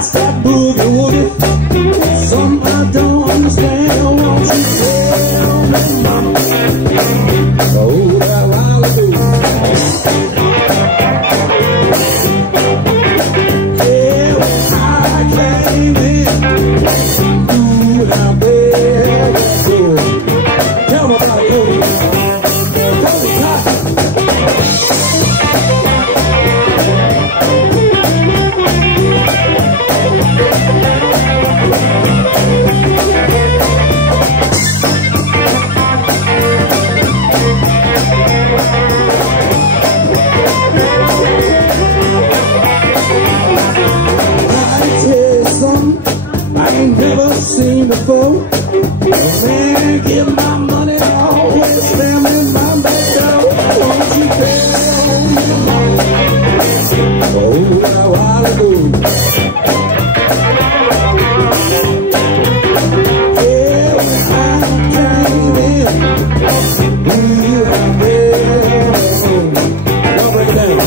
That's that boogie woogie. Something I don't understand. Won't you tell me, mama? Oh, that while ago. Yeah, when I came in, ooh, now there we go. Tell me about it, Yogi. Tell me about it. Never seen before. Man, give my money always slam in my back door. Won't you tell me, mama? Oh, that while ago. Yeah, when I came in, you are there. Don't break it down.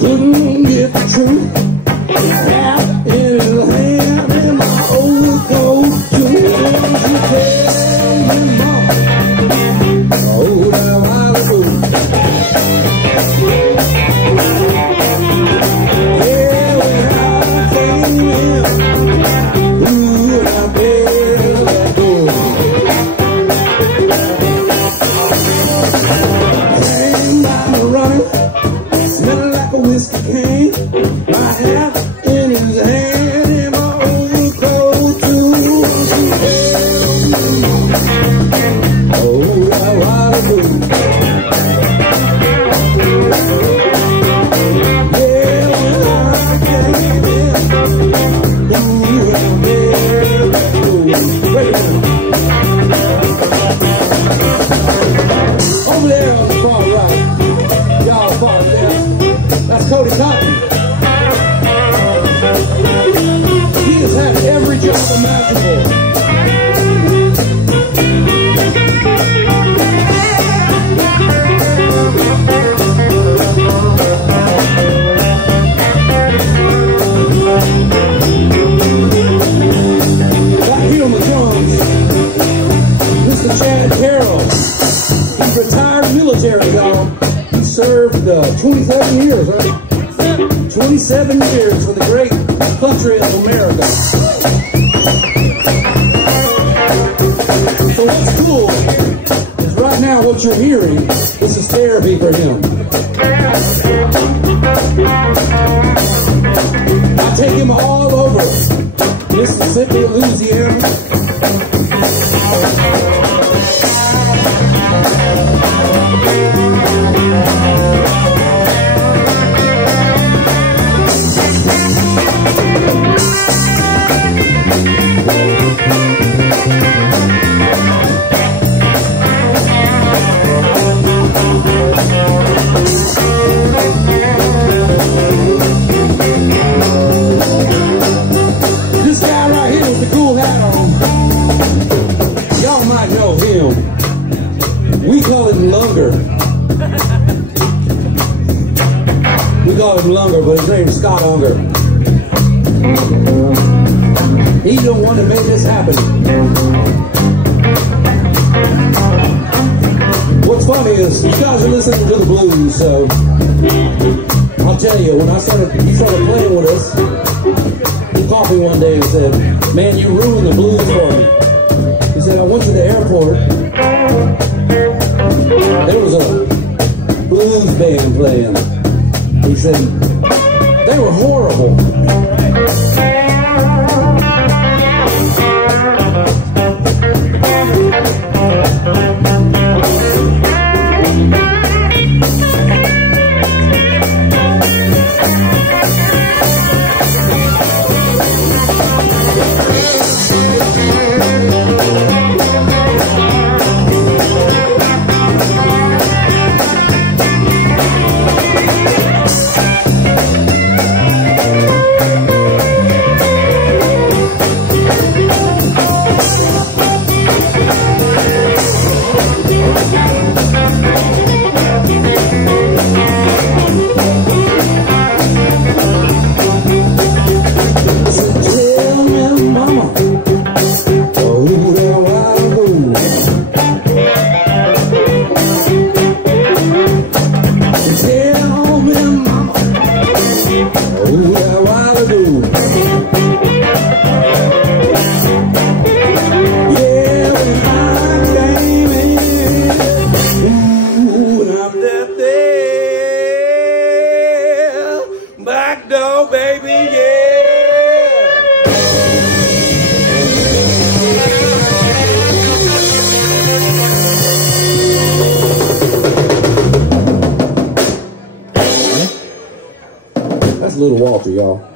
Couldn't get the truth. Half in his hand and my overcoat too. Won't you tell me, mama? Oh, that while ago. Yeah, when I came in, ooh, and I better let go. Came by me running, smelling like a whiskey cane. My hat in his hand and my overcoat too. Won't you tell me, mama? Oh, that while ago. Yeah, when I came in, ooh, and I better let go. Break it down. Over there on the far right, y'all far left, that's Cody Cotton. He has had every job imaginable. Back here on the drums, Mr. Chad Carroll. He's retired military, y'all. He served 27 years, right? 27 years for the great country of America. So what's cool is right now what you're hearing, this is therapy for him. I take him all over Mississippi, Louisiana. This guy right here with the cool hat on, y'all might know him. We call him Lunger. We call him Lunger, but his name's Scott Unger. He's the one that made this happen. What's funny is you guys are listening to the blues, so I'll tell you, when he started playing with us, he called me one day and said, "Man, you ruined the blues for me." He said, "I went to the airport. There was a blues band playing." He said, "They were horrible." go, baby, yeah. That's Little Walter, y'all.